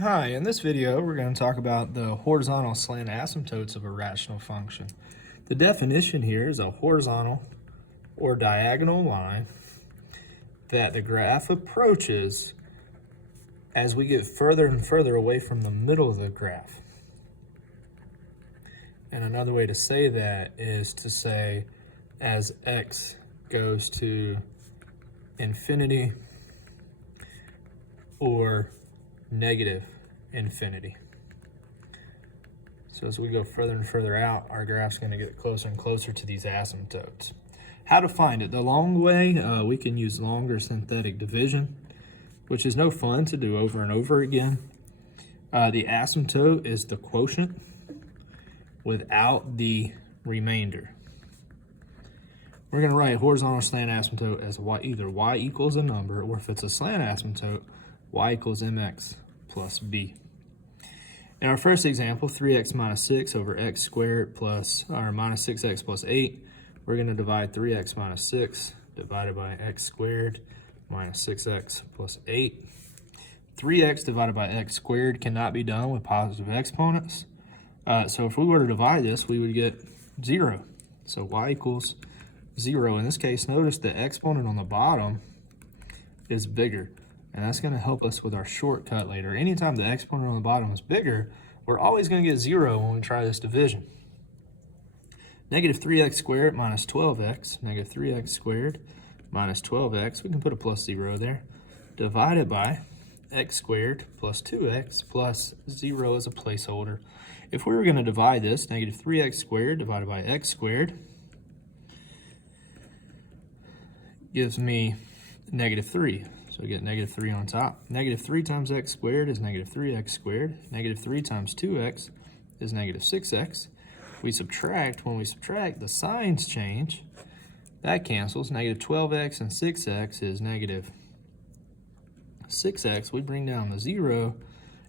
Hi, in this video we're going to talk about the horizontal slant asymptotes of a rational function. The definition here is a horizontal or diagonal line that the graph approaches as we get further and further away from the middle of the graph. And another way to say that is to say as x goes to infinity or negative infinity. So as we go further and further out, our graph's going to get closer and closer to these asymptotes. How to find it? The long way, we can use longer synthetic division, which is no fun to do over and over again. The asymptote is the quotient without the remainder. We're going to write horizontal slant asymptote as either y equals a number, or if it's a slant asymptote, y equals mx plus b. In our first example, 3x minus 6 over x squared minus 6x plus 8, we're going to divide 3x minus 6 divided by x squared minus 6x plus 8. 3x divided by x squared cannot be done with positive exponents. So if we were to divide this, we would get 0. So y equals 0. In this case, notice the exponent on the bottom is bigger. And that's going to help us with our shortcut later. Anytime the exponent on the bottom is bigger, we're always going to get 0 when we try this division. Negative 3x squared minus 12x, negative 3x squared minus 12x, we can put a plus 0 there, divided by x squared plus 2x plus 0 as a placeholder. If we were going to divide this, negative 3x squared divided by x squared gives me negative 3. So we get negative 3 on top. Negative 3 times x squared is negative 3x squared. Negative 3 times 2x is negative 6x. When we subtract, the signs change. That cancels. Negative 12x and 6x is negative 6x. We bring down the 0.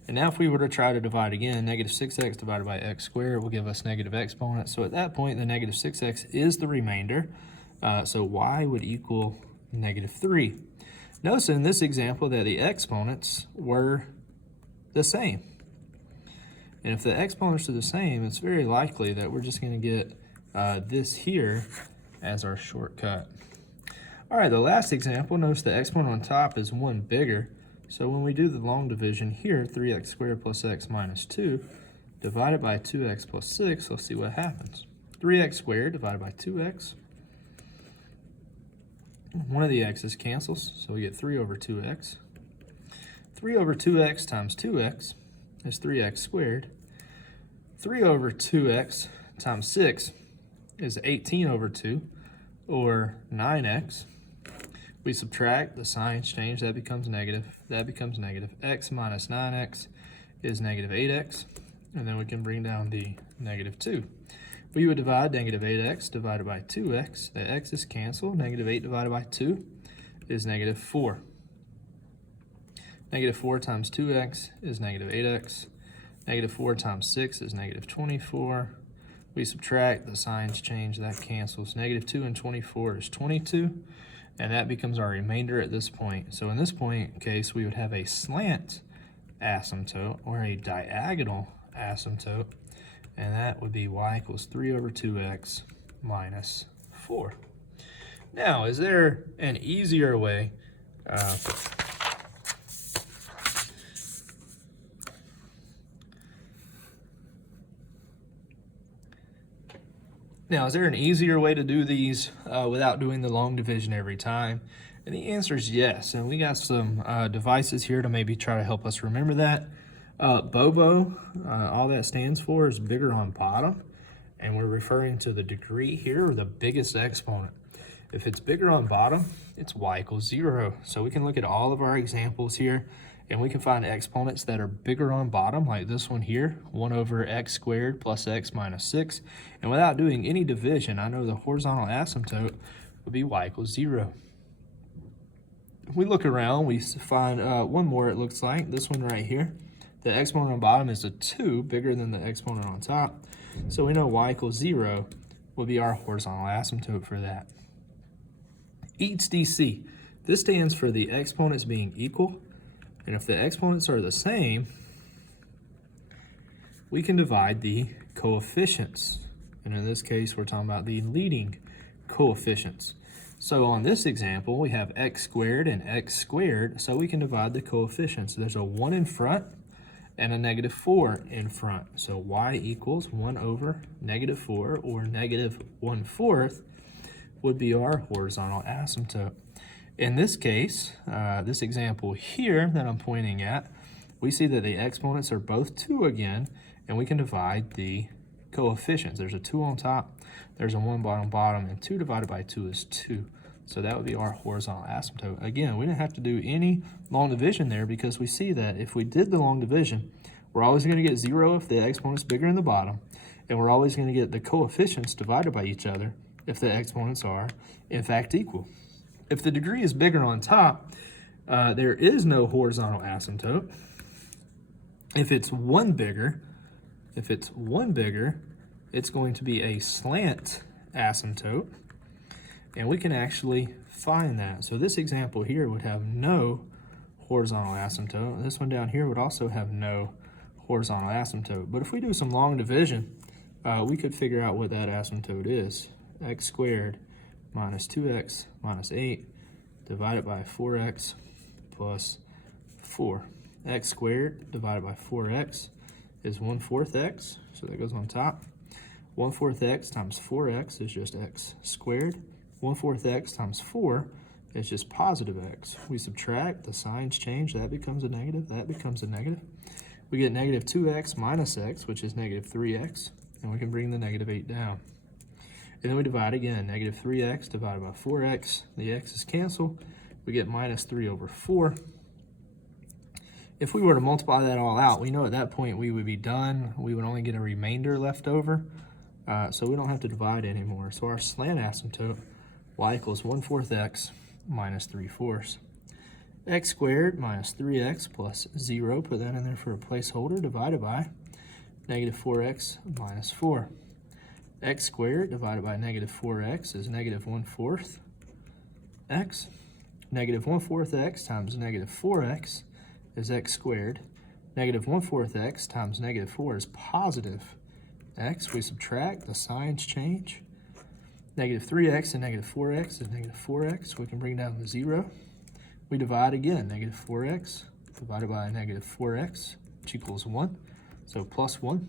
And now if we were to try to divide again, negative 6x divided by x squared will give us negative exponents. So at that point, the negative 6x is the remainder. So y would equal negative 3. Notice in this example that the exponents were the same. And if the exponents are the same, it's very likely that we're just going to get this here as our shortcut. All right, the last example, notice the exponent on top is 1 bigger. So when we do the long division here, 3x squared plus x minus 2, divided by 2x plus 6, let's see what happens. 3x squared divided by 2x. One of the x's cancels, so we get 3 over 2x. 3 over 2x times 2x is 3x squared. 3 over 2x times 6 is 18 over 2, or 9x. We subtract, the signs change, that becomes negative. That becomes negative. X minus 9x is negative 8x, and then we can bring down the negative 2. We would divide negative 8x divided by 2x. The x's cancel. Negative 8 divided by 2 is negative 4. Negative 4 times 2x is negative 8x. Negative 4 times 6 is negative 24. We subtract, the signs change, that cancels. Negative 2 and 24 is 22, and that becomes our remainder at this point. So in this case, we would have a slant asymptote or a diagonal asymptote, and that would be y equals 3 over 2x minus 4. Now, is there an easier way to do these without doing the long division every time? And the answer is yes. And we got some devices here to maybe try to help us remember that. BOBO, all that stands for is bigger on bottom, and we're referring to the degree here, or the biggest exponent. If it's bigger on bottom, it's y equals 0. So we can look at all of our examples here, and we can find exponents that are bigger on bottom, like this one here, 1 over x squared plus x minus 6. And without doing any division, I know the horizontal asymptote would be y equals 0. If we look around, we find one more, it looks like, this one right here. The exponent on bottom is a 2, bigger than the exponent on top. So we know y equals 0 will be our horizontal asymptote for that. Eats DC. This stands for the exponents being equal. And if the exponents are the same, we can divide the coefficients. And in this case, we're talking about the leading coefficients. So on this example, we have x squared and x squared, so we can divide the coefficients. There's a 1 in front and a negative 4 in front. So y equals 1 over negative 4, or negative 1/4, would be our horizontal asymptote. In this case, this example here that I'm pointing at, we see that the exponents are both 2 again, and we can divide the coefficients. There's a 2 on top, there's a 1 bottom, and 2 divided by 2 is 2. So that would be our horizontal asymptote. Again, we didn't have to do any long division there, because we see that if we did the long division, we're always going to get 0 if the exponent's bigger in the bottom, and we're always going to get the coefficients divided by each other if the exponents are, in fact, equal. If the degree is bigger on top, there is no horizontal asymptote. If it's one bigger, it's going to be a slant asymptote, and we can actually find that. So this example here would have no horizontal asymptote. This one down here would also have no horizontal asymptote. But if we do some long division, we could figure out what that asymptote is. X squared minus 2x minus 8 divided by 4x plus 4. X squared divided by 4x is 1/4 x, so that goes on top. 1/4 x times 4x is just x squared. 1/4 x times 4 is just positive x. We subtract, the signs change, that becomes a negative, that becomes a negative. We get negative 2x minus x, which is negative 3x, and we can bring the negative 8 down. And then we divide again, negative 3x divided by 4x, the x's cancel, we get minus 3 over 4. If we were to multiply that all out, we know at that point we would be done. We would only get a remainder left over, so we don't have to divide anymore. So our slant asymptote, y equals 1/4 x minus 3/4. X squared minus 3x plus 0, put that in there for a placeholder, divided by negative 4x minus 4. X squared divided by negative 4x is negative 1/4 x. Negative 1/4 x times negative 4x is x squared. Negative 1/4 x times negative 4 is positive x. We subtract, the signs change. Negative 3x and negative 4x is negative 4x. We can bring down the 0. We divide again, negative 4x divided by negative 4x, which equals 1, so plus 1.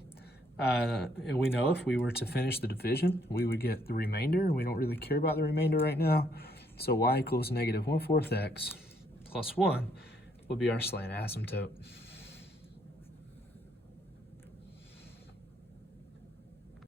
And we know if we were to finish the division, we would get the remainder. We don't really care about the remainder right now. So y equals negative 1/4 x plus 1 will be our slant asymptote.